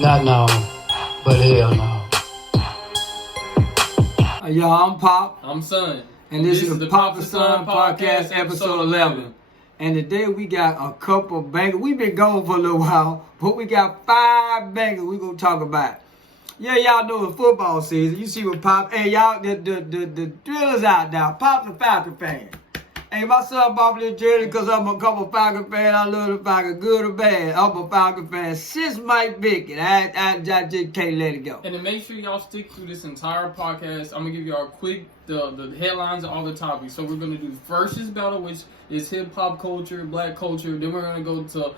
Not now, but hell no. Y'all, I'm Pop. I'm Son. And this is the Pop the Son Podcast, episode 11. And today we got a couple bangers. We've been gone for a little while, but we got 5 bangers we're going to talk about. Yeah, y'all know the football season. You see what Pop, hey, y'all, the drillers out now. Pop's a Falcon fan. Hey, my son bought me this jersey because I'm a couple Falcon fan. I love the Falcon, good or bad. I'm a Falcon fan since Mike Vick, and I just can't let it go. And to make sure y'all stick through this entire podcast, I'm going to give y'all a quick, the headlines of all the topics. So we're going to do Versus Battle, which is hip-hop culture, black culture. Then we're going to go to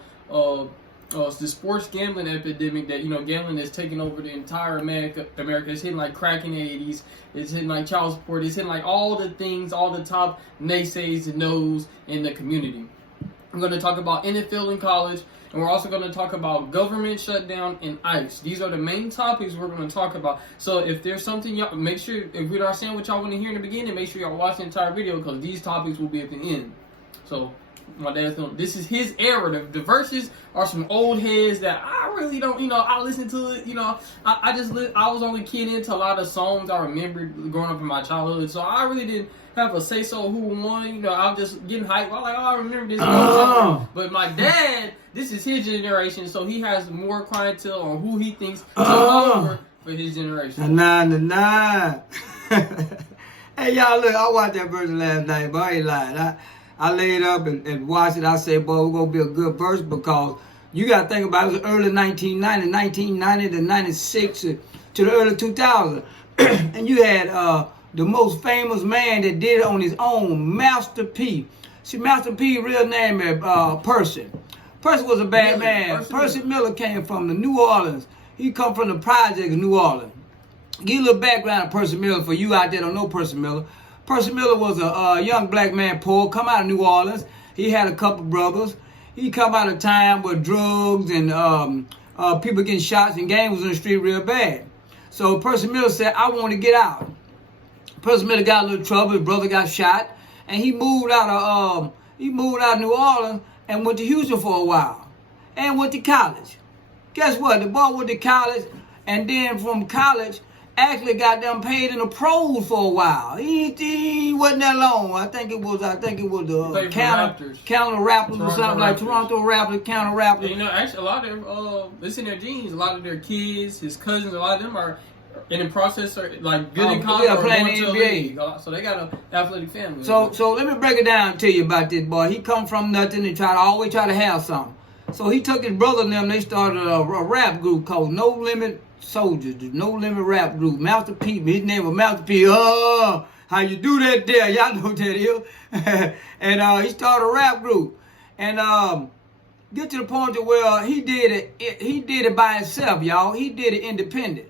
the sports gambling epidemic that, gambling is taking over the entire America. It's hitting like crack in the 80s. It's hitting like child support. It's hitting like all the things, all the top naysays and no's in the community. I'm going to talk about NFL and college. And we're also going to talk about government shutdown and ICE. These are the main topics we're going to talk about. So if there's something y'all, make sure, if we're not saying what y'all want to hear in the beginning, make sure y'all watch the entire video because these topics will be at the end. So my dad's feeling, this is his era. The verses are some old heads that I really don't, I listen to it, I was only keying into a lot of songs I remembered growing up in my childhood. So I really didn't have a say-so who won, I was just getting hyped. I'm like, I remember this. But my dad, this is his generation, so he has more clientele on who he thinks took over for his generation. Nah. Hey, y'all, look, I watched that verse last night, but I ain't lying. I laid up and watched it. I said, boy, we're going to be a good verse because you got to think about it. It was early 1990 to 96 to the early 2000s. And you had the most famous man that did it on his own, Master P. See, Master P, real name is Percy. Percy was a bad man. Percy Miller came from the New Orleans. He come from the projects of New Orleans. Give you a little background of Percy Miller for you out there don't know Percy Miller. Percy Miller was a young black man, poor, come out of New Orleans. He had a couple brothers. He come out of a time where drugs and people getting shots and gangs was in the street real bad. So Percy Miller said, I want to get out. Percy Miller got a little trouble. His brother got shot, and he moved out of New Orleans and went to Houston for a while, and went to college. Guess what? The boy went to college, and then from college actually got them paid in the pros for a while. He wasn't that long. I think it was the Counter Raptors or something like Toronto Raptors, Counter Raptors. And, actually, a lot of them, it's in their genes. A lot of their kids, his cousins, a lot of them are in the process, are like good in college, playing going in to the NBA. So they got an athletic family. So let me break it down to you about this boy. He come from nothing and always try to have something. So he took his brother and them. They started a rap group called No Limit Soldiers, the No Limit Rap Group. Master P, his name was Master P. How you do that there? Y'all know what that is. And he started a rap group. And get to the point to where he did it by himself, y'all. He did it independent.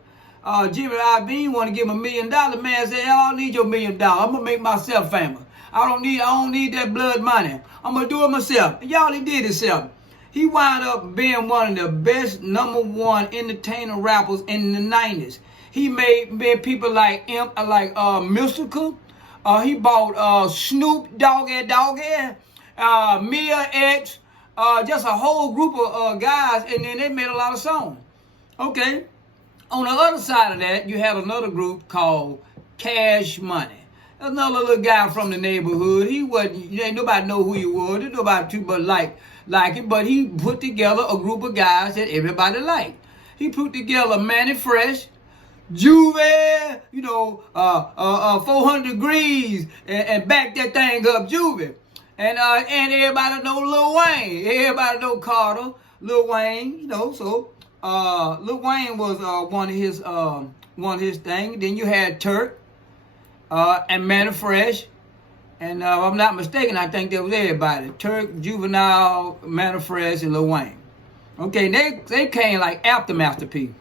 Jimmy Iovine want to give him $1 million. Man said, I don't need your $1 million. I'm gonna make myself famous. I don't need that blood money. I'm gonna do it myself. And y'all, he did himself. He wound up being one of the best #1 entertainer rappers in the 90s. He made people like Mystical. He bought Snoop Doggy, Mia X, just a whole group of guys, and then they made a lot of songs. Okay. On the other side of that, you had another group called Cash Money. Another little guy from the neighborhood. Ain't nobody know who he was. There's nobody too much like him, but he put together a group of guys that everybody liked. He put together Manny Fresh, Juve, 400 Degrees, and back that thing up, Juve. And everybody know Lil Wayne. Everybody know Carter, Lil Wayne, so Lil Wayne was one of his things. Then you had Turk and Manny Fresh. And if I'm not mistaken, I think that was everybody. Turk, Juvenile, Manny Fresh, and Lil Wayne. Okay, they came like after Master P.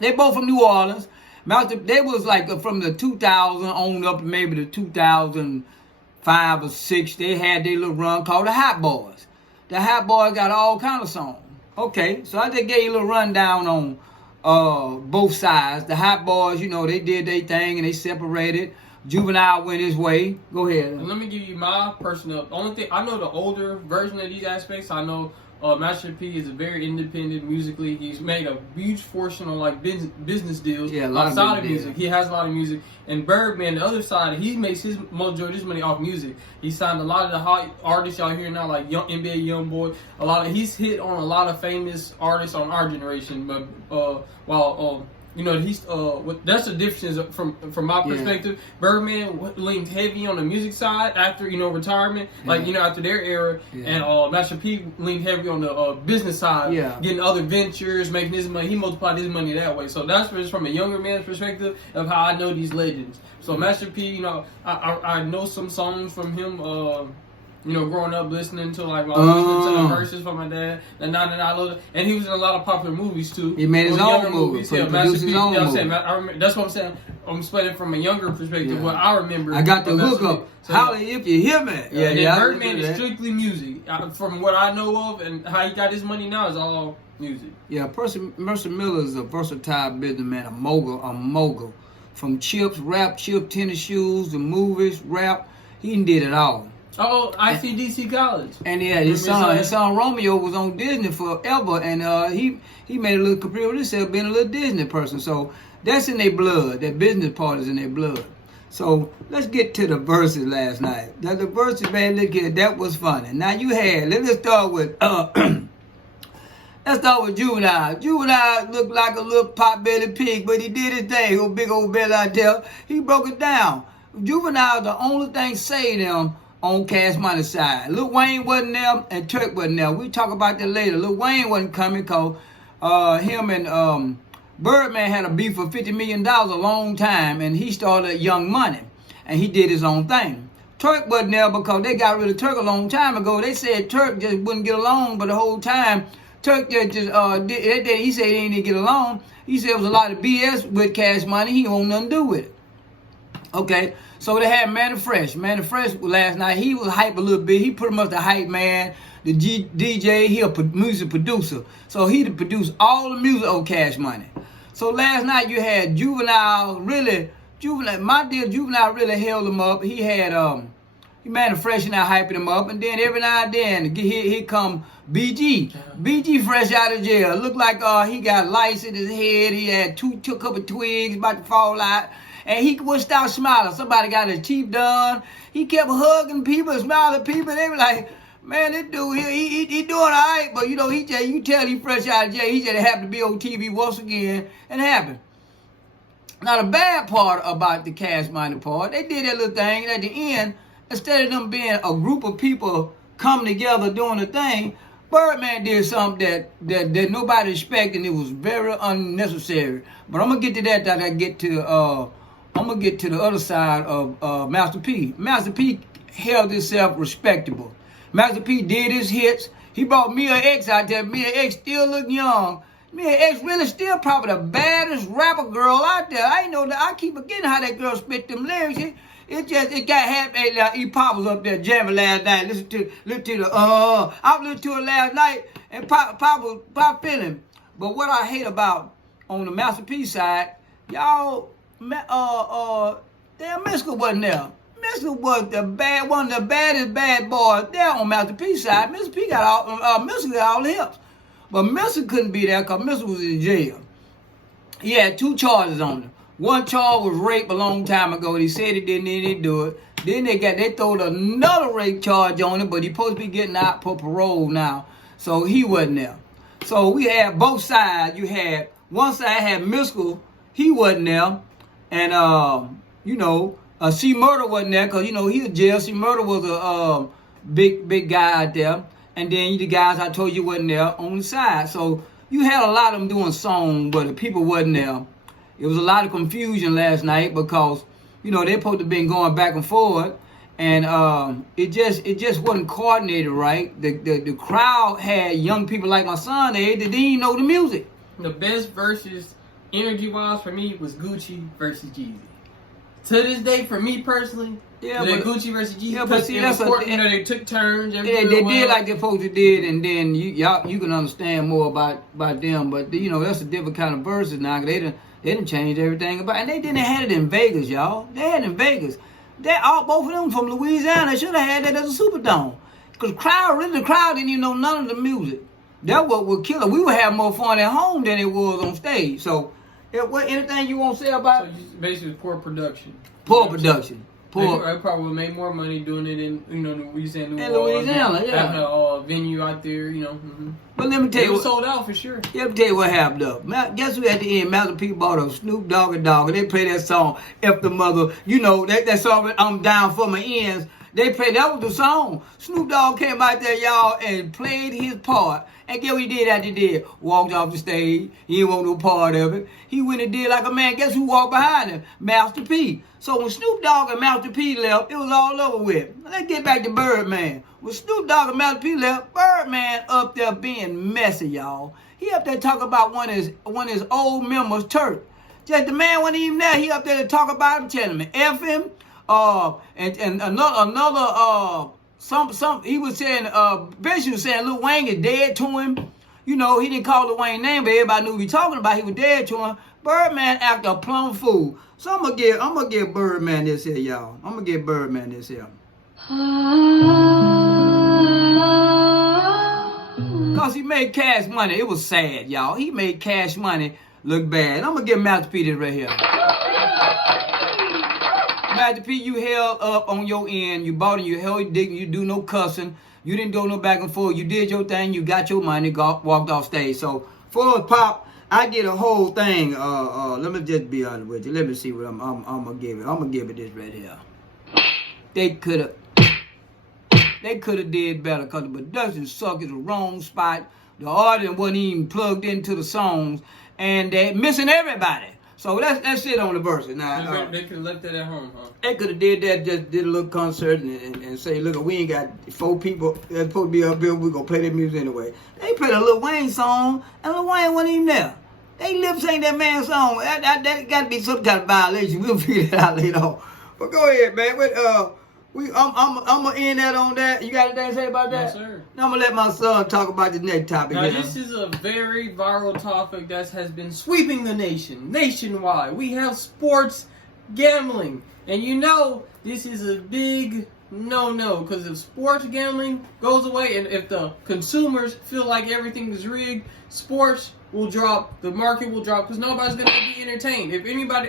They both from New Orleans. They was like from the 2000 on up to maybe the 2005 or 6. They had their little run called the Hot Boys. The Hot Boys got all kind of songs. Okay, so I just gave you a little rundown on both sides. The Hot Boys, they did their thing and they separated. Juvenile went his way. Go ahead. And let me give you my personal. Only thing I know, the older version of these aspects. I know Master P is very independent musically. He's made a huge fortune on like business deals outside of music. He has a lot of music. And Birdman, the other side, he makes his majority of his money off music. He signed a lot of the hot artists y'all hear now, like NBA YoungBoy. He's hit on a lot of famous artists on our generation. But that's the difference from my perspective. Birdman leaned heavy on the music side after retirement, after their era, and Master P leaned heavy on the business side, getting other ventures, making his money. He multiplied his money that way. So that's just from a younger man's perspective of how I know these legends. So Master P, I know some songs from him. Growing up listening to listening to the verses from my dad, and he was in a lot of popular movies too. He made his own movies. Yeah, Master P. I remember, that's what I'm saying. I'm explaining from a younger perspective what I remember. I got the hook up. So, how if you hear me? Birdman is strictly music. From what I know of, and how he got his money now is all music. Yeah, Mercer Miller is a versatile businessman, a mogul. From chips, rap, tennis shoes, the movies, rap. He did it all. Oh, ICDC College. And his son Romeo was on Disney forever, and he made a little career with himself being a little Disney person. So that's in their blood. That business part is in their blood. So let's get to the verses last night. Now the verses, man, look here, that was funny. Now let's start with Juvenile. Juvenile looked like a little pot-bellied pig, but he did his thing. A big old belly out there. He broke it down. Juvenile, the only thing saved him on Cash Money side. Lil Wayne wasn't there and Turk wasn't there. We talk about that later. Lil Wayne wasn't coming because him and Birdman had a beef for $50 million a long time, and he started Young Money, and he did his own thing. Turk wasn't there because they got rid of Turk a long time ago. They said Turk just wouldn't get along, but the whole time Turk he said he didn't get along. He said it was a lot of BS with Cash Money. He don't nothing to do with it. Okay. So they had Manny Fresh. Manny Fresh last night, he was hype a little bit. He pretty much the hype man, the DJ, he a music producer. So he produced all the music on Cash Money. So last night you had Juvenile really held him up. He had Manny Fresh and I hyping him up. And then every now and then, here come BG. BG fresh out of jail. Looked like he got lice in his head. He had took a couple twigs about to fall out. And he wouldn't stop smiling. Somebody got his teeth done. He kept hugging people, smiling at people. They were like, man, this dude, he doing all right. But, you tell he fresh out of jail. He just happened to be on TV once again. And it happened. Now, the bad part about the Cash Money part, they did that little thing. And at the end, instead of them being a group of people coming together doing a thing, Birdman did something that nobody expected, and it was very unnecessary. But I'm going to get to that I get to... I'm going to get to the other side of Master P. Master P held himself respectable. Master P did his hits. He brought Mia X out there. Mia X still look young. Mia X really still probably the baddest rapper girl out there. I know that. I keep forgetting how that girl spit them lyrics. It got happy. E-Pop was up there jamming last night. Listen to I listened to it last night, and Pop feeling. But what I hate about on the Master P side, y'all, damn, Miska wasn't there. Miska was one of the baddest bad boys there on Master P side. Mr. P got all the hips. But Miska couldn't be there because Miska was in jail. He had 2 charges on him. One charge was rape a long time ago. He said he didn't do it. Then they throwed another rape charge on him, but he's supposed to be getting out for parole now. So he wasn't there. So we had both sides. You had one side had Miska, he wasn't there. And, C Murder wasn't there because, he was jail. C Murder was a big guy out there. And then the guys I told you wasn't there on the side. So you had a lot of them doing songs, but the people wasn't there. It was a lot of confusion last night because, they supposed to have been going back and forth. And it just wasn't coordinated right. The crowd had young people like my son there that didn't even know the music. The best verses, energy-wise, for me, was Gucci versus Jeezy. To this day, for me personally, Gucci versus Jeezy. Yeah, but see, that's they took turns. They did like they're supposed to did, and then you can understand more about them. But that's a different kind of verses now. They didn't change everything about, and they didn't have it in Vegas, y'all. They had it in Vegas. Both of them from Louisiana. They should have had that as a Superdome, because the crowd didn't even know none of the music. That's what would kill it. We would have more fun at home than it was on stage. So, what anything you want to say about? So basically, poor production. Poor production. Poor. I probably would make more money doing it in Louisiana. In Louisiana, yeah. Having a venue out there, But let me tell you, it was sold out for sure. Let me tell you what happened up. Guess who at the end? Master P bought a Snoop Dogg and they play that song F the Mother. That song I'm down for my ends. They played, that was the song. Snoop Dogg came out there, y'all, and played his part. And guess what he did after he did? Walked off the stage. He didn't want no part of it. He went and did like a man. Guess who walked behind him? Master P. So when Snoop Dogg and Master P left, it was all over with. Let's get back to Birdman. When Snoop Dogg and Master P left, Birdman up there being messy, y'all. He up there talking about one of his old members, Turk. Just the man wasn't even there. He up there to talk about him, telling him, F him. And another he was saying Bishop was saying Lil Wayne is dead to him. He didn't call Lil Wayne name, but everybody knew he was talking about. He was dead to him. Birdman acted a plumb fool. So I'm gonna give Birdman this here, y'all. I'm gonna give Birdman this here. Cause he made cash money. It was sad, y'all. He made cash money look bad. I'm gonna give Master P this right here. Master P, you held up on your end. You bought it. You held your dick. You do no cussing. You didn't do no back and forth. You did your thing. You got your money. Walked off stage. So for Pop, I get a whole thing. Let me just be honest with you. Let me see what I'm gonna give it. I'm gonna give it this right here. They could have did better because the production sucked. It's the wrong spot. The audience wasn't even plugged into the songs, and they're missing everybody. So that's it on the verses. Now they could have left that at home, huh? They could have did that, just did a little concert and say, look, we ain't got 4 people that's supposed to be up here. We're going to play their music anyway. They played a Lil Wayne song, and Lil Wayne wasn't even there. They lip-synced that man's song. That got to be some kind of violation. We'll figure that out later on. But go ahead, man. I'm going to end that on that. You got anything to say about that? Yes, sir. Now I'm going to let my son talk about the next topic. Now, this is a very viral topic that has been sweeping the nation, nationwide. We have sports gambling. And this is a big no-no. Because if sports gambling goes away and if the consumers feel like everything is rigged, sports will drop, the market will drop because nobody's going to be entertained. If everybody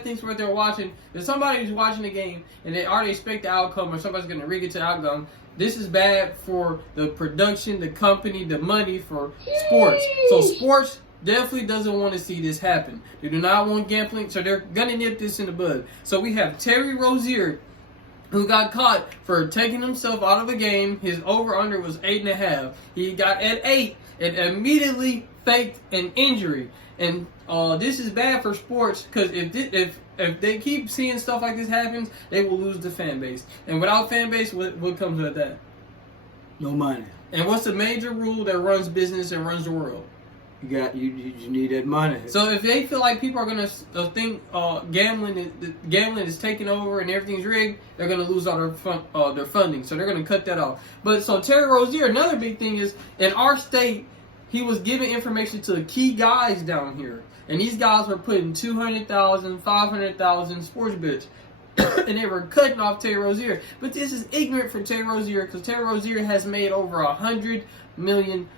thinks what they're watching, if somebody's watching a game and they already expect the outcome or somebody's going to rig it to the outcome, this is bad for the production, the company, the money for sports. So sports definitely doesn't want to see this happen. They do not want gambling, so they're going to nip this in the bud. So we have Terry Rozier, who got caught for taking himself out of a game. His over-under was 8.5. He got at 8 and immediately faked an injury. And this is bad for sports because if they keep seeing stuff like this happens, they will lose the fan base. And without fan base, what comes with that? No money. And what's the major rule that runs business and runs the world? You need that money. So if they feel like people are gonna think gambling is taking over and everything's rigged, they're gonna lose all their funding. So they're gonna cut that off. But so Terry Rozier, another big thing is in our state, he was giving information to key guys down here, and these guys were putting 200,000, 500,000 sports bets. And they were cutting off Terry Rozier. But this is ignorant for Terry Rozier because Terry Rozier has made over $100 million.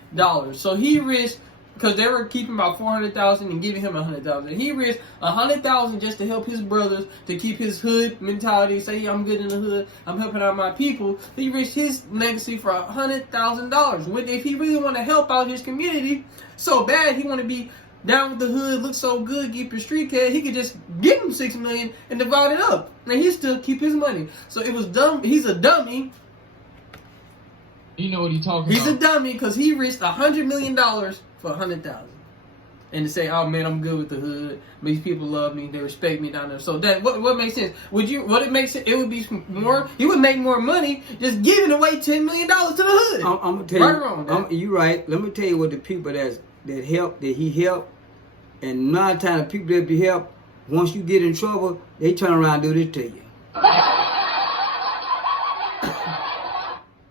So he risked, because they were keeping about 400,000 and giving him 100,000. He risked 100,000 just to help his brothers, to keep his hood mentality. Say, I'm good in the hood. I'm helping out my people. He risked his legacy for $100,000. If he really want to help out his community so bad, he want to be down with the hood, look so good, keep your street cred, he could just give him $6 million and divide it up, and he still keep his money. So it was dumb. He's a dummy. You know what he's talking He's about. a dummy because he risked $100 million for 100,000, and to say, "Oh man, I'm good with the hood. These people love me. They respect me down there." So that what makes sense? It makes sense? It would be more. He would make more money just giving away $10 million to the hood. I'm gonna tell right you. Or wrong, you right. Let me tell you what the people that he helped, and 9 times the people that he helped, once you get in trouble, they turn around and do this to you.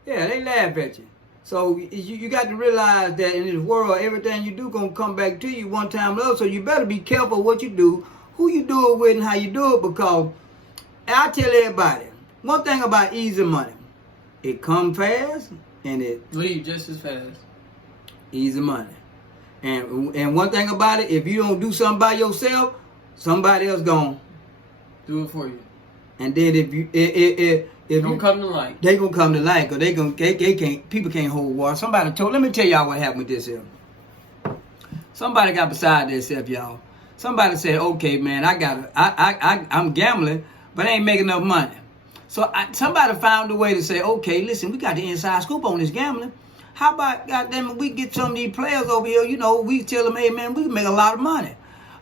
Yeah, they laugh at you. So you got to realize that in this world, everything you do gonna come back to you one time or another. So you better be careful what you do, who you do it with, and how you do it. Because I tell everybody, one thing about easy money, it come fast and it leave just as fast. Easy money. And one thing about it, if you don't do something by yourself, somebody else gonna do it for you. And then if don't come to light, they gonna come to light, cause they can't, people can't hold water. Let me tell y'all what happened with this here. Somebody got beside themselves, y'all. Somebody said, okay, man, I'm gambling, but I ain't making enough money. So somebody found a way to say, okay, listen, we got the inside scoop on this gambling. How about, goddamn it, we get some of these players over here, we tell them, hey, man, we can make a lot of money.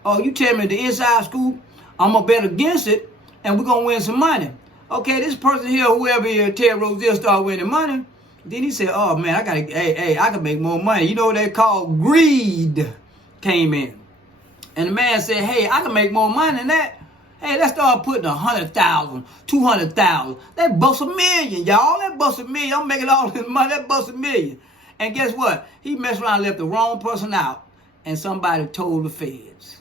Oh, you tell me the inside scoop, I'm going to bet against it, and we're going to win some money. Okay, this person here, whoever here, Ted Rosier, started winning money. Then he said, oh, man, I can make more money. You know what they call greed came in. And the man said, hey, I can make more money than that. Hey, let's start putting 100,000, 200,000. That busts $1 million, y'all. That busts $1 million. I'm making all this money. That busts $1 million. And guess what? He messed around and left the wrong person out. And somebody told the feds.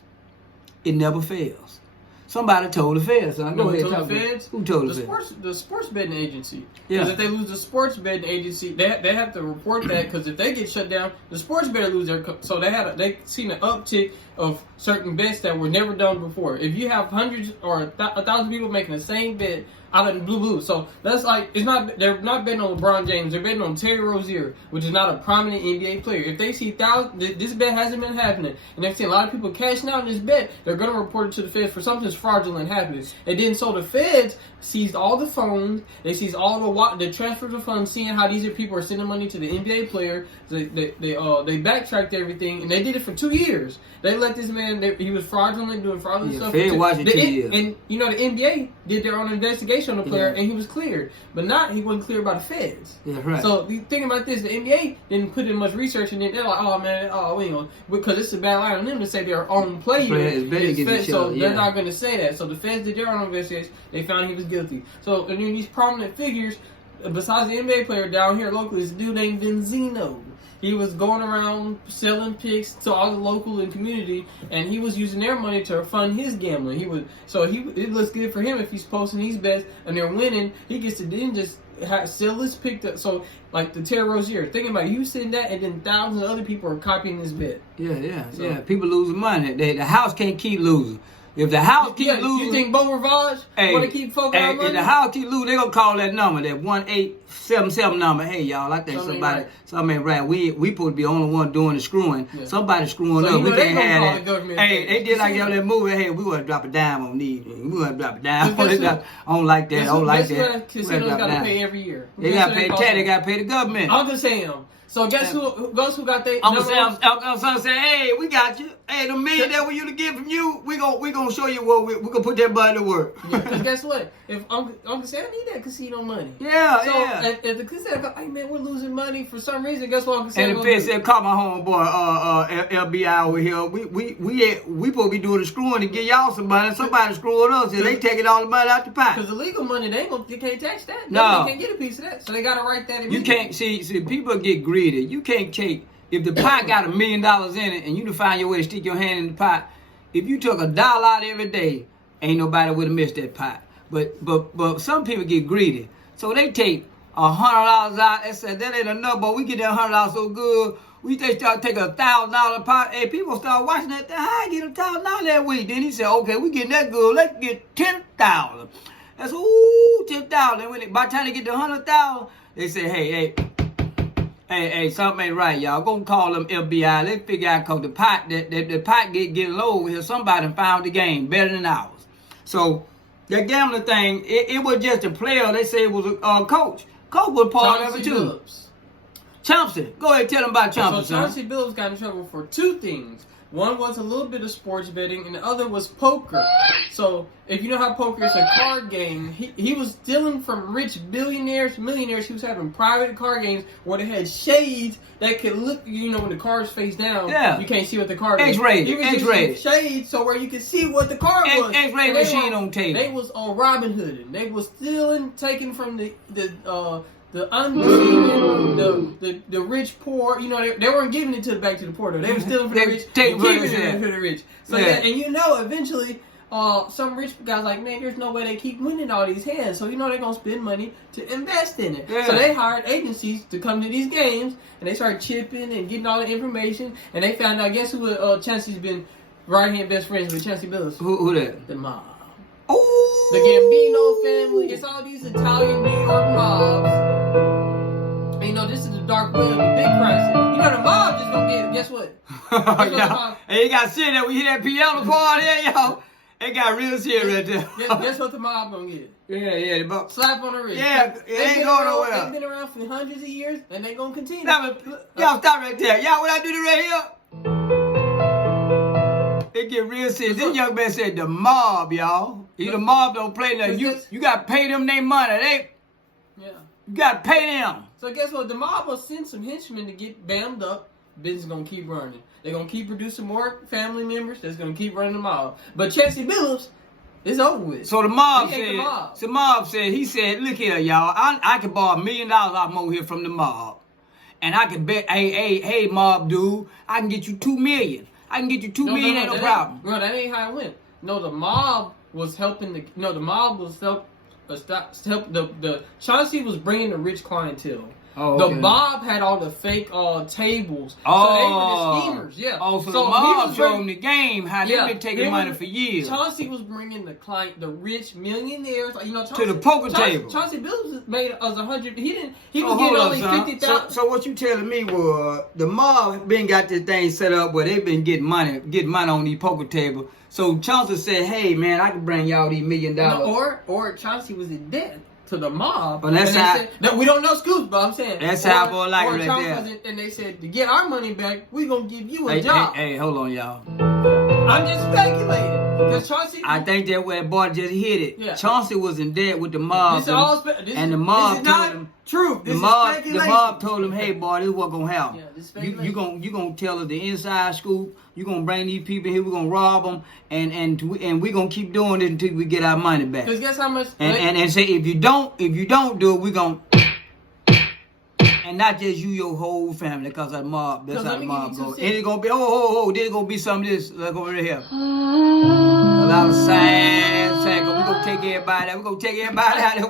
It never fails. Somebody told the feds. So Who told the feds? Who told the feds? The sports betting agency. Yeah. Because if they lose the sports betting agency, they have to report that. Because if they get shut down, the sports better lose their. So they seen an uptick of certain bets that were never done before. If you have hundreds or 1,000 people making the same bet out of the blue, so that's like they're not betting on LeBron James. They're betting on Terry Rozier, which is not a prominent NBA player. If they see this bet hasn't been happening, and they've seen a lot of people cashing out on this bet, they're going to report it to the feds for something's fraudulent happening. And then so the feds seized all the phones, they seized all the transfers of funds, seeing how these people are sending money to the NBA player. They backtracked everything, and they did it for 2 years. They let this man. He was fraudulent, doing fraudulent stuff. Fed watching 2 years. And the NBA did their own investigation on the player, and he was cleared. But he wasn't cleared by the feds. Yeah, right. So thinking about this, the NBA didn't put in much research, and then they're like, oh man, we ain't gonna, because it's a bad line on them to say their own player. So they're not going to say that. So the feds did their own investigation. They found he was guilty. So and then these prominent figures, besides the NBA player down here locally, is a dude named Benzino. He was going around selling picks to all the local and community, and he was using their money to fund his gambling. It looks good for him if he's posting these bets and they're winning. He gets to then just sell his pick. So like the Terry Rozier, thinking about you sitting that, and then thousands of other people are copying this bet. Yeah. People losing money. The house can't keep losing. If the house keep losing, you think Bo Rivage want to keep focusing on money? If the house keep losing, they gonna call that number, that 1877 number. Hey y'all, I think something ain't right. We supposed to be the only one doing the screwing. Yeah. Somebody screwing up. We can't have that. Hey, they did like that movie. Hey, we want to drop a dime on these. We want to drop a dime. I don't like that. I don't like that. Casinos got to pay every year. They got to pay the tax. They got to pay the government. Uncle Sam. So guess who got their Uncle Sam said, hey, we got you. Hey, the $1 million that we used to get from you, we gonna show you what we gonna put that money to work. Because guess what? If Uncle Sam need that casino money. Yeah. If the casino go, hey man, we're losing money for some reason. Guess what Uncle Sam? And the Fed said, call my homeboy, LBI over here. We supposed to be doing the screwing to get y'all some money. Somebody screwing us, and they taking all the money out the pot. Because the legal money, you can't tax that. No, they can't get a piece of that. So they gotta write that in. You can't see people get greedy. You can't take, if the pot got $1 million in it and you can find your way to stick your hand in the pot, if you took $1 out every day, ain't nobody would have missed that pot. But some people get greedy. So they take $100 out and say that ain't enough, but we get that $100 so good, they start taking $1,000 pot. Hey, people start watching that. How I get $1,000 that week? Then he said, okay, we getting that good. Let's get 10,000. That's 10,000. By the time they get to 100,000, they say, hey, something ain't right, y'all. Go call them FBI. Let's figure out, because the pot get low over here. Somebody found the game better than ours. So that gambling thing, it was just a player. They say it was a coach. Coach was part of it too. Chauncey, go ahead, tell them about Chauncey. So Chauncey Billups got in trouble for 2 things. One was a little bit of sports betting, and the other was poker. So, if you know how poker is a card game, he was stealing from rich millionaires. He was having private card games where they had shades that could look, when the card's face down, you can't see what the card is. X-rated. Shades so where you can see what the card was. X-rated machine on table. They was on Robin Hood. They was stealing, taking from the unbelieving, the rich poor, they weren't giving it back to the poor though. They were stealing from the rich, and giving it to the rich. So and eventually, some rich guys like, man, there's no way they keep winning all these hands. So, they're going to spend money to invest in it. Yeah. So, they hired agencies to come to these games, and they started chipping and getting all the information. And they found out, guess who Chancey's been right-hand best friends with Chancey Billups? Who that? The mob. Ooh. The Gambino family. It's all these Italian New York mobs. And, this is the dark web, the big crisis. The mob just going to get, guess what? Hey, you got to see that. We hear that piano part here, y'all. It got real shit right there. Guess what the mob gonna get? Yeah, the slap on the wrist. Yeah, it ain't going nowhere. They've been around for hundreds of years, and they gonna continue. Y'all stop right there. Y'all, what I do to right here? It get real serious. This young man said the mob, y'all. The mob don't play nothing. You got to pay them their money. You got to pay them. So guess what? The mob will send some henchmen to get bammed up. Business gonna keep running. They're gonna keep producing more family members that's gonna keep running the mob. But Chancey Billups, it's over with. So the mob said, he said, look here, y'all, I can borrow $1 million off more here from the mob. And I can bet, hey, mob dude, I can get you $2 million. I can get you $2 million, ain't no problem. Bro, that ain't how it went. No, the mob was helping the Chauncey was bringing the rich clientele. Oh, okay. The mob had all the fake tables. Oh. So they were the schemers, yeah. Oh, so the mob showed them the game, how they've been taking money for years. Chauncey was bringing the rich millionaires, Chauncey, to the poker table. Chauncey Billups made us 100. He was getting only 50,000. So what you telling me was the mob been got this thing set up where they've been getting money on these poker tables. So Chauncey said, hey man, I can bring y'all these $1 million. Or Chauncey was in debt to the mob. But that's how. We don't know scoops, but I'm saying that's how I go like right there. And they said to get our money back, we gonna give you a job. Hey, hold on, y'all. I'm just speculating. Because Chauncey, I think that way boy just hit it. Yeah. Chauncey was in debt with the mob. The mob told him, true. The mob told him, hey boy, this is what gonna happen. You gonna tell us the inside scoop. You gonna bring these people here. We gonna rob them, and we gonna keep doing it until we get our money back. Because guess how much? And say if you don't do it, we gonna. And not just you, your whole family, because of the mob. That's how the mob goes. And it's gonna be, there's gonna be some of this, like over here. A lot of sad. We're gonna take everybody out. We're gonna take everybody out. That's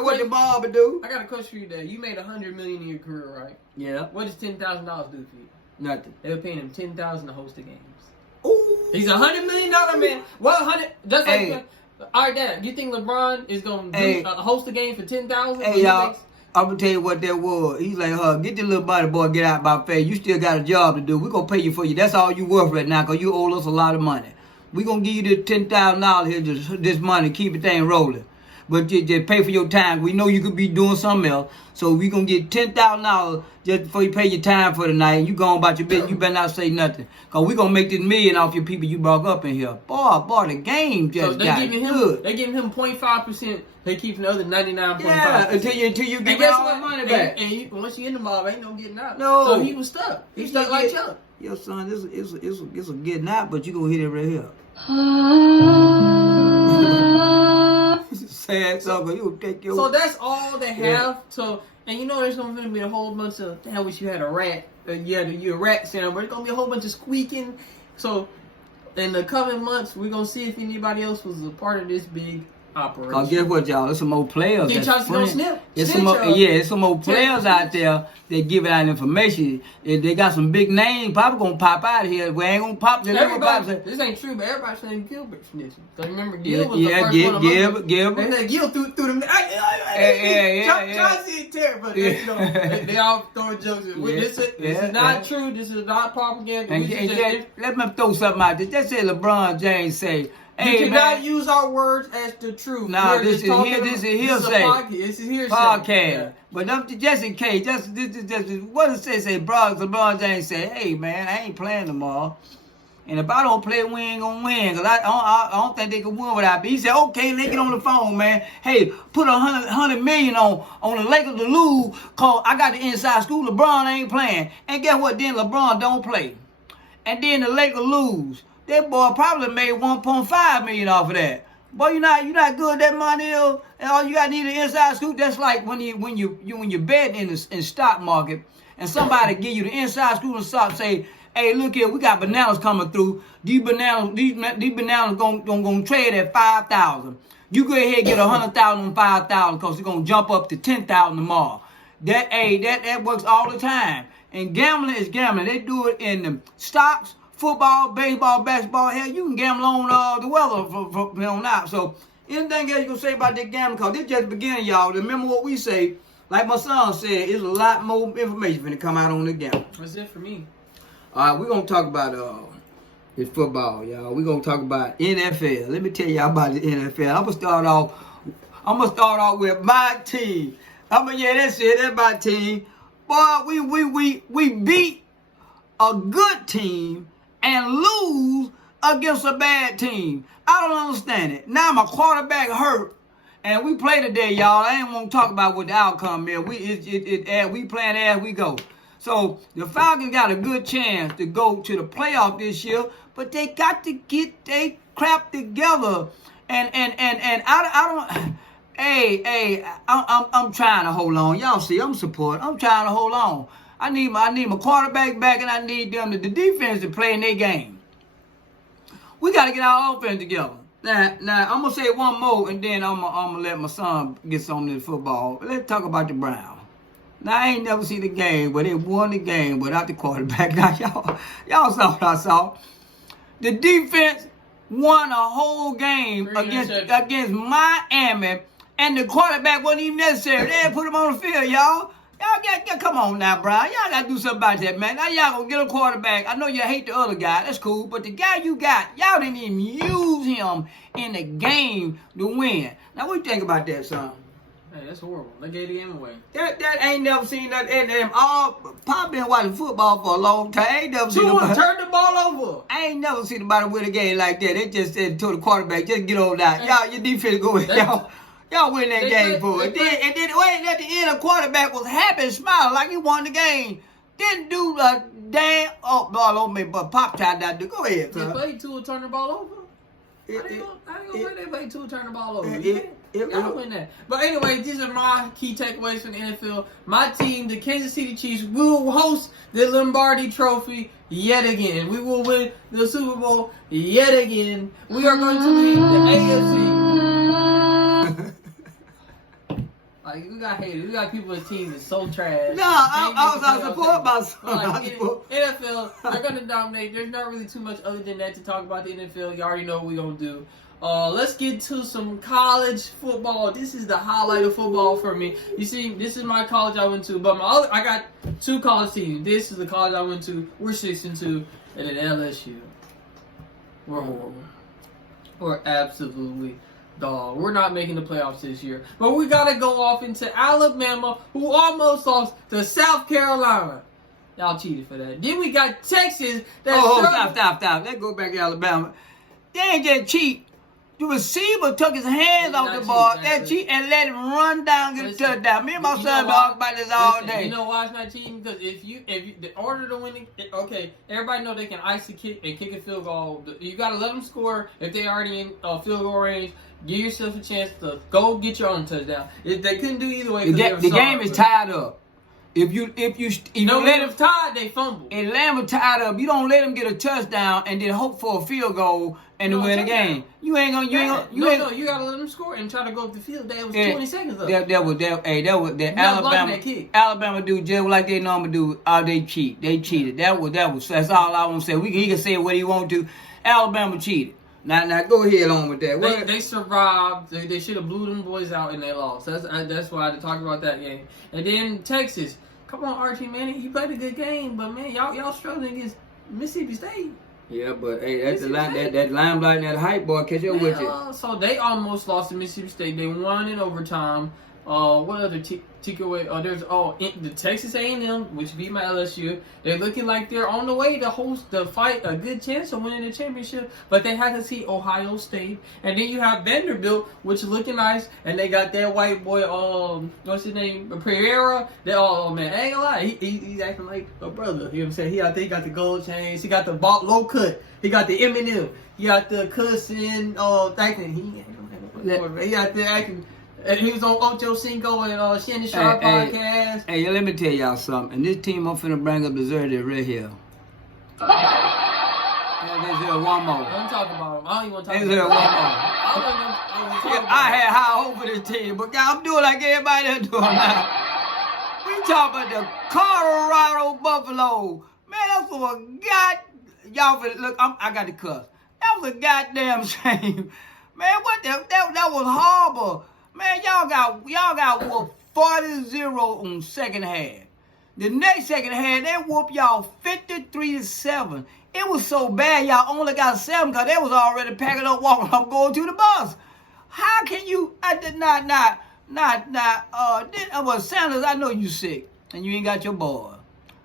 what the mob would do. I got a question for you, Dad. You made $100 million in your career, right? Yeah. What does $10,000 do for you? Nothing. They were paying him $10,000 to host the games. Ooh. He's $100 million man. Well, 100. Just like all right, Dad. Do you think LeBron is gonna host the game for $10,000? Hey, y'all. I'm gonna tell you what that was. He's like, get this little body boy, get out my face. You still got a job to do. We're gonna pay you for you. That's all you worth right now, because you owe us a lot of money. We're gonna give you this $10,000 here, this money, keep the thing rolling. But just pay for your time. We know you could be doing something else. So we're gonna get $10,000 just before you pay your time for the night. And you go on about your business. You better not say nothing. Because we're gonna make this $1 million off your people you brought up in here. Boy, the game just got good. They're giving him 0.5%. They keeping the other 99.5%. Yeah, until you get all the money back. And once you in the mob, ain't no getting out. No. So he was stuck. He stuck like Chuck. Yo, son, this is a getting out, but you gonna hit it right here. Sad sucker, you take your. So that's all they have. So, and there's gonna be a whole bunch of. I wish you had a rat. You a rat sound, but it's gonna be a whole bunch of squeaking. So, in the coming months, we're gonna see if anybody else was a part of this big operation. Guess what, y'all? There's some more players. It's some more players out there that give out information. They got some big names. Probably gonna pop out of here. We ain't gonna pop. This ain't true, but everybody's saying Gilbert snitching. So remember, Gil was the first one of them. Gilbert. They said Gil threw them. Chauncey is terrible. They all throwing jokes. This is not true. This is not propaganda. Let me throw something out there. Just say LeBron James say. You cannot use our words as the truth. Nah, this is hearsay. This is hearsay. Podcast. Yeah. But just in case, just what it say, LeBron James say, hey man, I ain't playing tomorrow. And if I don't play, we ain't gonna win. Cause I don't think they can win without me. He said, okay, let's get on the phone, man. Hey, put $100 million on the Lakers to lose, cause I got the inside school. LeBron ain't playing. And guess what? Then LeBron don't play. And then the Lakers lose. That boy probably made $1.5 million off of that. Boy, you not good that money is, and all you got to need an inside scoop. That's like when you bet in the stock market, and somebody give you the inside scoop and stop say, Hey, look here, we got bananas coming through. These bananas gonna trade at 5,000. You go ahead and get 100,000 on 5,000 because it's gonna jump up to 10,000 tomorrow. That works all the time. And gambling is gambling. They do it in the stocks, football, baseball, basketball. Hell, you can gamble on the weather from on out. So anything else you gonna say about that gambling? Because this just the beginning, y'all. Remember what we say. Like my son said, it's a lot more information going to come out on the gambling. That's it for me. All right, we're going to talk about this football, y'all. We're going to talk about NFL. Let me tell y'all about the NFL. I'm going to start off with my team. That's it. That's my team. Boy, we beat a good team and lose against a bad team. I don't understand it. Now my quarterback hurt. And we play today, y'all. I ain't want to talk about what the outcome is. We playing as we go. So the Falcons got a good chance to go to the playoff this year, but they got to get their crap together. And I don't. Hey, I'm trying to hold on. Y'all see, I'm supporting. I'm trying to hold on. I need my quarterback back, and I need them the defense to play in their game. We got to get our offense together. Now, I'm going to say one more, and then I'm gonna let my son get some of this football. Let's talk about the Browns. Now, I ain't never seen the game, but they won the game without the quarterback. Now, y'all saw what I saw. The defense won a whole game against Miami, and the quarterback wasn't even necessary. They didn't put him on the field, y'all. Y'all come on now, Brian. Y'all got to do something about that, man. Now y'all going to get a quarterback. I know you hate the other guy. That's cool. But the guy you got, y'all didn't even use him in the game to win. Now, what you think about that, son? Hey, that's horrible. They gave the game away. That ain't never seen that. And Pop been watching football for a long time. I ain't never seen nobody turn the ball over. I ain't never seen nobody win a game like that. They just said to the quarterback, just get over that. Y'all, your defense go in. Y'all win that game for it. And then wait, at the end, the quarterback was happy and smiling like he won the game. Didn't do a damn ball on me, but Pop tried that to go ahead. They played Tua turn the ball over. I ain't gonna say they played Tua turn the ball over. Y'all win that. But anyway, these are my key takeaways from the NFL. My team, the Kansas City Chiefs, will host the Lombardi Trophy yet again. We will win the Super Bowl yet again. We are going to lead the AFC. Like, we got haters. We got people in teams that's so trash. No, I support my son. Like, NFL, they're going to dominate. There's not really too much other than that to talk about the NFL. You already know what we're going to do. Let's get to some college football. This is the highlight of football for me. You see, this is my college I went to, but I got two college teams. This is the college I went to. We're 6-2, and then LSU. We're horrible. We're absolutely dog. We're not making the playoffs this year. But we got to go off into Alabama, who almost lost to South Carolina. Y'all cheated for that. Then we got Texas. Stop. Let's go back to Alabama. They ain't just cheat. The receiver took his hands off the ball, and let him run down and get a touchdown. Me and my son talk about this all day. You know why it's not cheating? Because if you in order to win, okay, everybody know they can ice the kick and kick a field goal. You got to let them score if they already in field goal range. Give yourself a chance to go get your own touchdown. If they couldn't do either way, the game is tied up. If you let them tied, they fumble. And let them tied up. You don't let them get a touchdown and then hope for a field goal and to win the game. You gotta let them score and try to go up the field. That was 20 seconds up. Alabama do just like they normally do. They cheat. They cheated. That's all I want to say. He can say what he want to. Alabama cheated. Now go ahead on with that. They survived. They should have blew them boys out and they lost. That's why I had to talk about that game. And then Texas. Come on, Archie, man. You played a good game, but man, y'all struggling against Mississippi State. Yeah, but hey, that's the line. That limelight and that hype boy catch up with you. So they almost lost to Mississippi State. They won in overtime. What other takeaway? There's the Texas A&M, which beat my LSU. They're looking like they're on the way to host the fight, a good chance of winning the championship. But they had to see Ohio State, and then you have Vanderbilt, which is looking nice, and they got that white boy. What's his name? Pereira. Man, I ain't gonna lie, he's acting like a brother. You know what I'm saying? He got the gold chains. He got the low cut. He got the Eminem. He got the cussing. He got the acting. And he was on Ocho Cinco and Shannon Sharp podcast. Hey, let me tell y'all something. And this team I'm finna bring up deserved it right here. There's here one more. I'm talking about him. I don't even want to talk There's here about one him. more. I had high hope for this team, but I'm doing like everybody else doing now. We talking about the Colorado Buffalo. Man, that's what y'all look. I got the cuss. That was a goddamn shame. Man, what that was horrible. Man, y'all got whooped 40-0 on second half. The next second half, they whooped y'all 53-7. It was so bad, y'all only got 7 because they was already packing up, walking up, going to the bus. How can you? Well, Sanders, I know you sick and you ain't got your boy,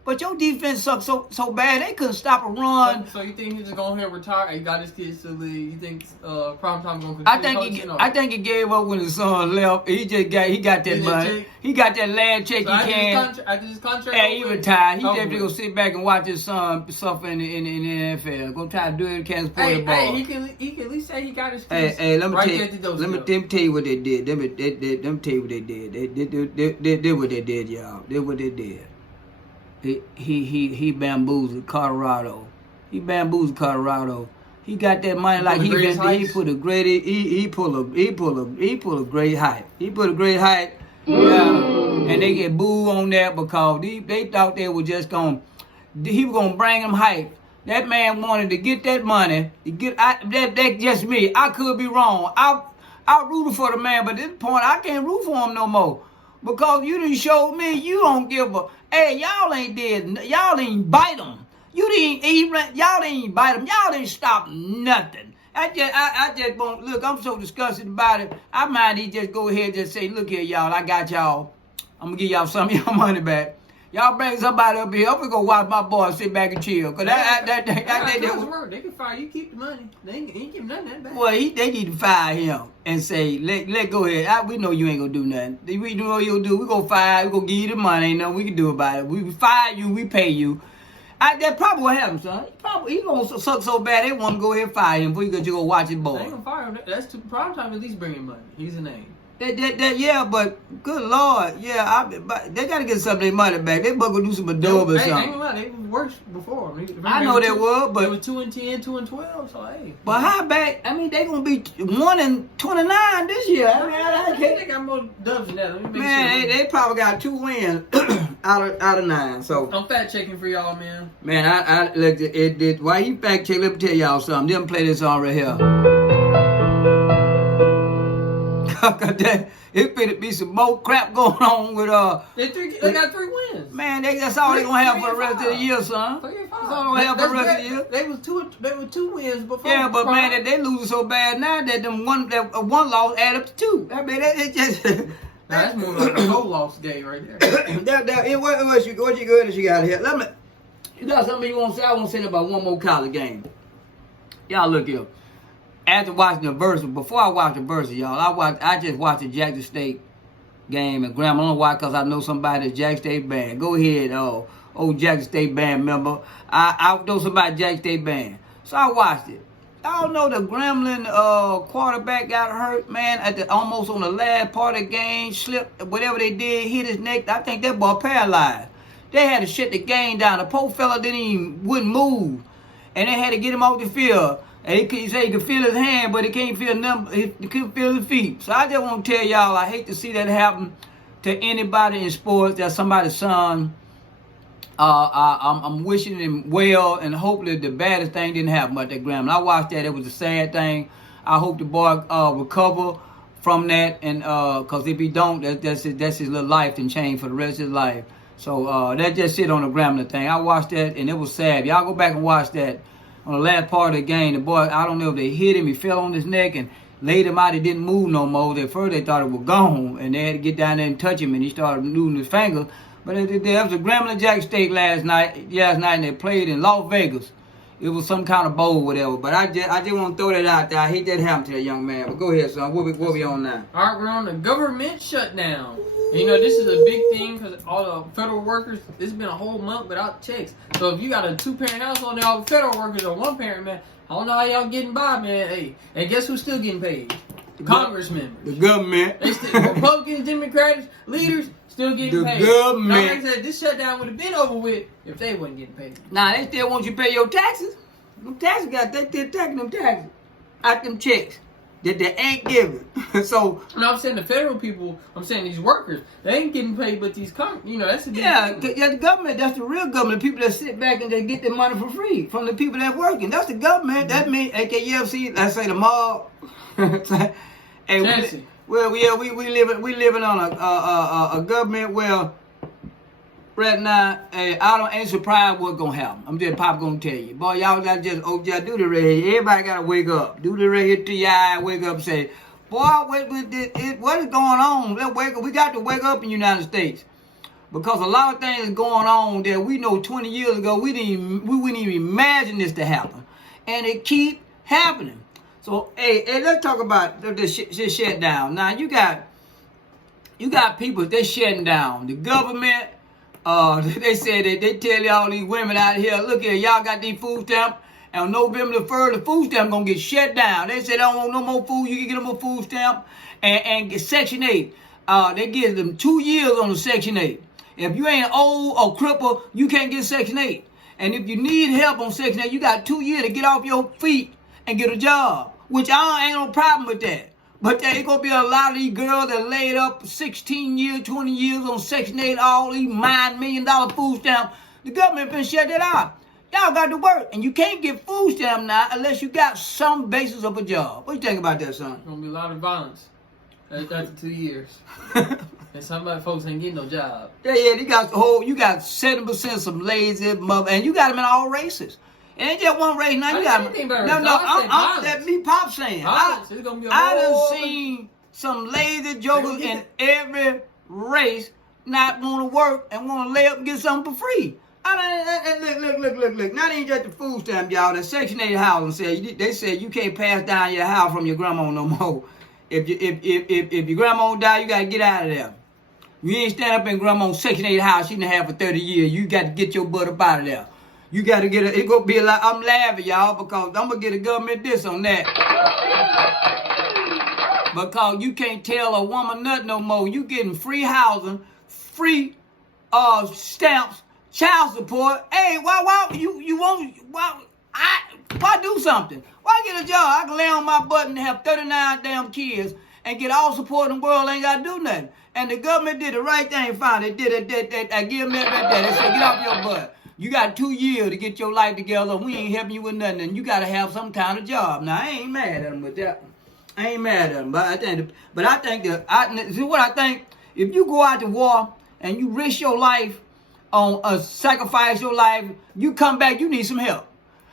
but your defense sucks so bad they couldn't stop a run. So you think he's just going here retire? He got his kids to leave. You think prime time going to continue? I think he gave up when his son left. He got that money. He got that last check so he can. After his contract, yeah, he retired. He definitely gonna sit back and watch his son suffer in the NFL. Go try to do it. He can't support the ball. Hey, he can at least say he got his kids. Hey, let me tell you what they did. Let me tell you what they did. They did what they did, y'all. They did what they did. He bamboozled Colorado. He got that money like he put a great hype. He put a great hype. Yeah. And they get booed on that because they thought they were just he was gonna bring them hype. That man wanted to get that money. That's just me. I could be wrong. I rooted for the man, but at this point I can't root for him no more. Because you done showed me you don't give a... Hey, y'all ain't did... Y'all ain't bite them. Y'all didn't bite them. Y'all didn't stop nothing. I just won't... Look, I'm so disgusted about it. I might just go ahead and just say, look here, y'all. I got y'all. I'm going to give y'all some of your money back. Y'all bring somebody up here. I'm going to go watch my boy sit back and chill. Because they can fire you, keep the money. They ain't give nothing that back. Well, they need to fire him and say, let go ahead. We know you ain't going to do nothing. We know what you'll do. We going to fire. We going to give you the money. Ain't nothing we can do about it. We fire you. We pay you. That probably what happened, son. He going to suck so bad they want to go ahead and fire him before you go watch his boy. They ain't going to fire him. That's too prime time at least bringing money. He's a name. Yeah, but good Lord, yeah, they got to get some of their money back. They better go do some adobe or something. Ain't gonna lie, they was worse before. I know they were, but they were 2-10, 2-12. So hey. But how bad? I mean, they gonna be 1-29 this year. I think they got more dubs than that. Man, they probably got 2 wins out of 9. So I'm fact checking for y'all, man. Man, I looked at it. Why you fact check? Let me tell y'all something. Them play this song right here. It finna be some more crap going on with They got 3 wins. Man, that's all they gonna have for the rest of the year, son. 3 and 5. That's all they gonna have for the rest of the year. They were 2 wins before. Yeah, but man, they losing so bad now that one loss add up to 2. I mean, it just. That's more like a whole loss game right there. What you good as you got here? Let me. You got something you want to say? I want to say about one more college game. Y'all look here. After watching the verse, before I watched the verse, y'all, I just watched the Jackson State game at Graham. I don't know why, because I know somebody at Jackson State band. Go ahead, old Jackson State band member. I know somebody at Jackson State band. So I watched it. I don't know, the Gremlin quarterback got hurt, man, almost on the last part of the game, slipped, whatever they did, hit his neck. I think that boy paralyzed. They had to shut the game down. The poor fella wouldn't move. And they had to get him off the field. And he said he could feel his hand, but he can't feel he couldn't feel his feet. So I just want to tell y'all, I hate to see that happen to anybody in sports. That's somebody's son. I'm wishing him well, and hopefully the baddest thing didn't happen about that Graham. I watched that; it was a sad thing. I hope the boy recover from that, and because if he don't, that's his little life and change for the rest of his life. So that just sit on the Grambling thing. I watched that, and it was sad. Y'all go back and watch that. On the last part of the game, the boy, I don't know if they hit him, he fell on his neck and laid him out. He didn't move no more. At first they thought it was gone, and they had to get down there and touch him, and he started moving his fingers. But there was a Grambling Jack State last night, and they played in Las Vegas. It was some kind of bowl or whatever. But I just want to throw that out there. I hate that happened to that young man. But go ahead, son. What we on now? All right, we're on the government shutdown. And you know, this is a big thing because all the federal workers, it's been a whole month without checks. So if you got a 2-parent household and all the federal workers are 1-parent, man, I don't know how y'all getting by, man. Hey, and guess who's still getting paid? The Congress members. The government. They still, Republicans, Democrats, leaders Still getting The paid. government. Now, like I said, this shutdown would have been over with if they wasn't getting paid. Nah, they still want you to pay your taxes. Them taxes they still taking them taxes out them checks that they ain't giving. So No, I'm saying the federal people. I'm saying these workers. They ain't getting paid, but these that's the the government. That's the real government. The people that sit back and they get their money for free from the people that working. That's the government. That means AKFC. Let's say the mob. Hey, we living on a government where right now, hey, ain't surprised what's gonna happen. I'm just gonna tell you, boy, y'all gotta just do the right here. Everybody gotta wake up. Do the right here till your eye wake up and say, boy, what is going on? Let's wake up. We got to wake up in the United States. Because a lot of things is going on that we know 20 years ago we wouldn't even imagine this to happen. And it keep happening. So hey, let's talk about this shutdown. Now you got people, they shutting down. The government, they said that they tell all these women out here, look here, y'all got these food stamps, and on November the 3rd, the food stamp gonna get shut down. They said they don't want no more food, you can get them a food stamp, and get Section 8. They give them 2 years on the Section 8. If you ain't old or crippled, you can't get Section 8. And if you need help on Section 8, you got 2 years to get off your feet and get a job, which I ain't no problem with that. But there's going to be a lot of these girls that laid up 16 years, 20 years on Section 8, all these $9 million food stamps. The government been shut that out. Y'all got to work, and you can't get food stamp now unless you got some basis of a job. What you think about that, son? There's going to be a lot of violence after 2 years. And some of folks ain't getting no job. Yeah, you got 7% some lazy mother, and you got them in all races. It ain't just one race. Now you got that me pop saying. I done seen some lazy jokers in every race not want to work and want to lay up and get something for free. Look. Not even just the food stamp, y'all. The Section 8 housing they said you can't pass down your house from your grandma no more. If your grandma die, you gotta get out of there. You ain't stand up in grandma's Section 8 house she done had for 30 years. You got to get your butt up out of there. You got to get it. It's going to be a lot. I'm laughing, y'all, because I'm going to get a government this on that. Because you can't tell a woman nothing no more. You getting free housing, free stamps, child support. Hey, why do something? Why get a job? I can lay on my butt and have 39 damn kids and get all support in the world. Ain't got to do nothing. And the government did the right thing, fine. They did it. I give them that right there. They said, get off your butt. You got 2 years to get your life together. We ain't helping you with nothing. And you got to have some kind of job. Now, I ain't mad at them with that. I ain't mad at them. But I think see what I think? If you go out to war and you risk your life on sacrifice your life, you come back, you need some help.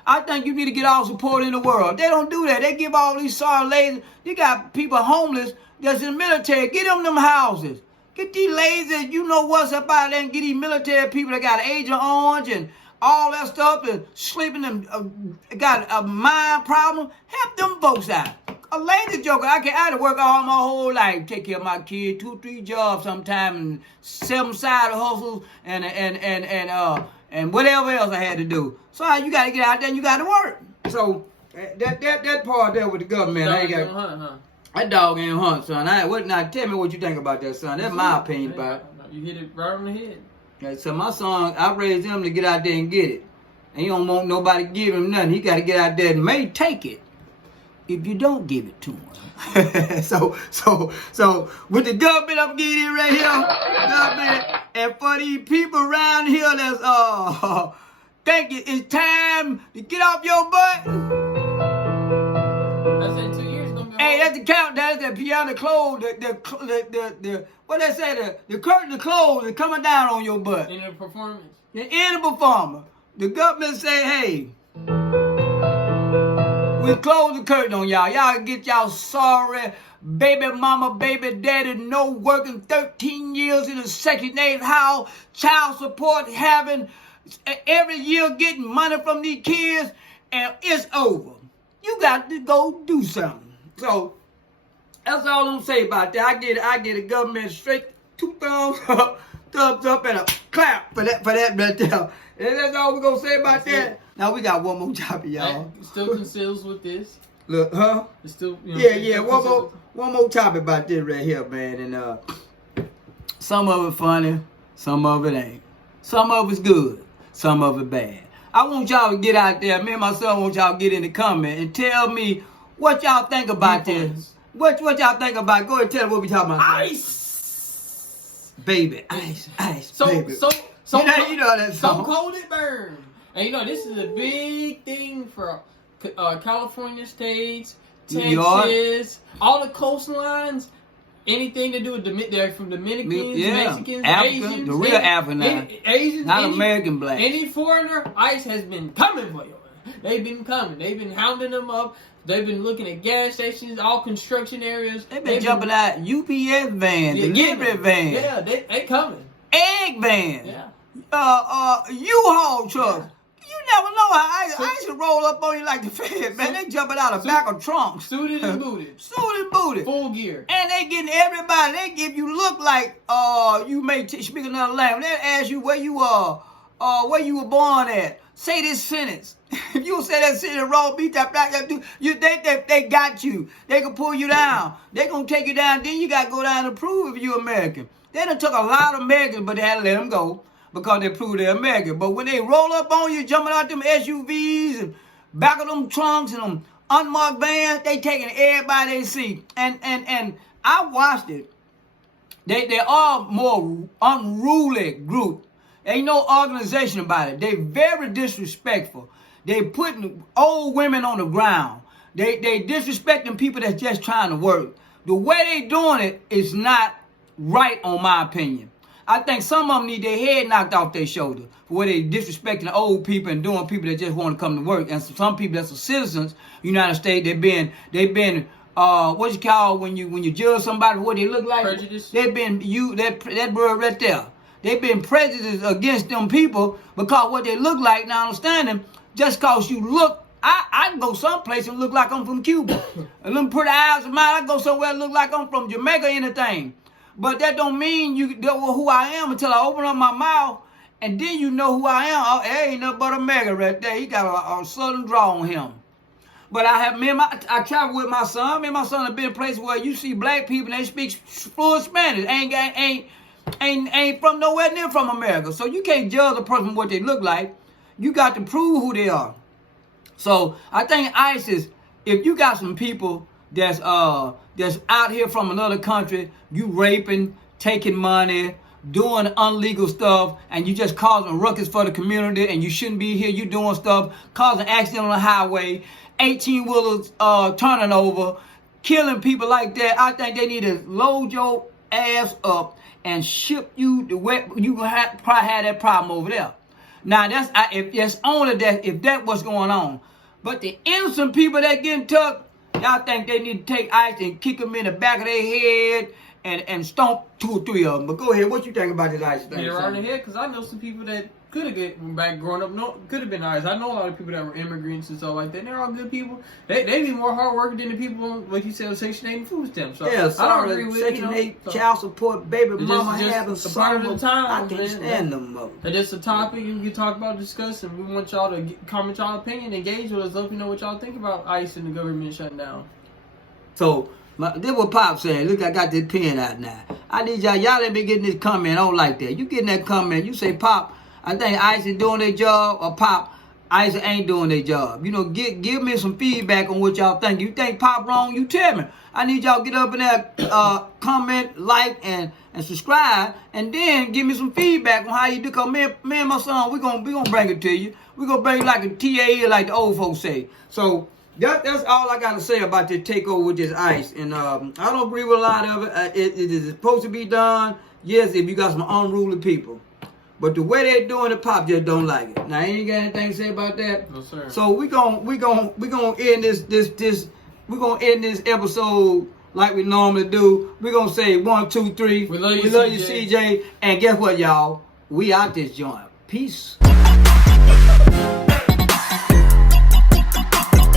I think you need to get all support in the world. They don't do that. They give all these sorry ladies. You got people homeless that's in the military. Get them houses. Get these ladies, you know what's up out there, and get these military people that got Agent Orange and all that stuff and sleeping and got a mind problem. Help them folks out. A lazy joker, I had to work all my whole life, take care of my kid, 2, 3 jobs sometime, and 7 side hustles and whatever else I had to do. So you got to get out there and you got to work. So that part there with the government, I ain't got. Hunt, huh? That dog ain't hunt, son. Now tell me what you think about that, son. That's my opinion about it. You hit it right on the head. Yeah, so my son, I raised him to get out there and get it. And he don't want nobody to give him nothing. He got to get out there and may take it if you don't give it to him. so with the government, I'm getting it right here. Government, and for these people around here that's think it's time to get off your butt. That's in 2 years. Hey, that's the countdown. That's the piano close. The what they say? The curtain to close is coming down on your butt. In the performance. In the performer. The government say, hey, we close the curtain on y'all. Y'all can get y'all sorry baby mama, baby daddy, no working 13 years in a Section 8 house, child support having every year getting money from these kids, and it's over. You got to go do something. So that's all I'm gonna say about that. I get a government straight 2 thumbs up and a clap for that right there. And that's all we're gonna say about that. Now we got one more topic, y'all. It still conceals with this. Look, huh? It's still, yeah. One more topic about this right here, man. And Some of it funny, some of it ain't. Some of it's good, some of it bad. I want y'all to get out there. Me and my son want y'all to get in the comment and tell me what y'all think about this. What y'all think about? Go ahead and tell me what we talking about. Ice, baby, ice, baby. So you know that song. So cold it burn. And you know this is a big thing for California states, Texas, all the coastlines. Anything to do with they're from Dominicans, Mexicans, African, Asians, the real African, Asians, not American black. Any foreigner, ICE has been coming for you. They've been coming. They've been hounding them up. They've been looking at gas stations, all construction areas. They've been jumping out UPS vans, delivery vans. Yeah, they coming. Egg vans. Yeah. U-Haul trucks. Yeah. You never know how ICE will roll up on you like the Fed, man. They jumping out of back of trunks. Suited and booted. Suited and booted. Full gear. And they getting everybody. They give you look like you may speak another language. They ask you where you were born at. Say this sentence. If you say that sentence wrong, beat that black, they got you. They can pull you down. They gonna take you down. Then you gotta go down and prove if you American. They done took a lot of Americans, but they had to let them go because they proved they're American. But when they roll up on you, jumping out them SUVs and back of them trunks and them unmarked vans, they taking everybody they see. And I watched it. They are more unruly group. Ain't no organization about it. They very disrespectful. They putting old women on the ground. They disrespecting people that's just trying to work. The way they doing it is not right, on my opinion. I think some of them need their head knocked off their shoulder for where they disrespecting the old people and doing people that just want to come to work. And some people that's citizens, United States, they've been what you call when you judge somebody for what they look like? Prejudice. They've been that word right there. They've been prejudiced against them people because what they look like. Now understand them, just cause you look. I can go someplace and look like I'm from Cuba. And them pretty eyes of mine, I go somewhere and look like I'm from Jamaica or anything. But that don't mean you know who I am until I open up my mouth, and then you know who I am. Oh, there ain't nothing but America right there. He got a southern draw on him. But I travel with my son. Me and my son have been places where you see black people and they speak fluent Spanish. Ain't from nowhere near from America. So you can't judge a person what they look like. You got to prove who they are. So I think ISIS, if you got some people that's out here from another country, you raping, taking money, doing unlegal stuff, and you just causing ruckus for the community, and you shouldn't be here, you doing stuff, causing accident on the highway, 18-wheelers turning over, killing people like that. I think they need to load your ass up and ship you the way you probably have that problem over there. Now if that what's going on. But the innocent people that getting took, y'all think they need to take ICE and kick them in the back of their head and stomp 2 or 3 of them. But go ahead, what you think about this ICE thing? Get around the head, because I know some people that could have get back growing up. Could have been ICE. I know a lot of people that were immigrants and stuff like that. They're all good people. They be more hard working than the people on, like you said, Section 8 and food stamps. So yeah, I don't agree with Section 8 child support, baby mama having some part of the time. I can't stand them up. It's just a topic you can talk about, discuss, and we want y'all to comment y'all opinion, engage with us, let me know what y'all think about ICE and the government shutting down. So this what Pop saying. Look, I got this pen out now. I need y'all ain't been getting this comment. I don't like that. You getting that comment, you say, Pop, I think ICE is doing their job, or Pop, ICE ain't doing their job. You know, give me some feedback on what y'all think. You think Pop wrong, you tell me. I need y'all get up in there, comment, like, and subscribe, and then give me some feedback on how you do. Cause me and my son, we gonna bring it to you. We gonna bring it like a TAE, like the old folks say. So that's all I gotta say about this takeover with this ICE. And I don't agree with a lot of it. It is supposed to be done. Yes, if you got some unruly people. But the way they're doing it, Pop just don't like it. Now, ain't got anything to say about that? No, sir. So we gonna end this episode like we normally do. We gonna say 1, 2, 3. We love you, CJ. And guess what, y'all? We out this joint. Peace.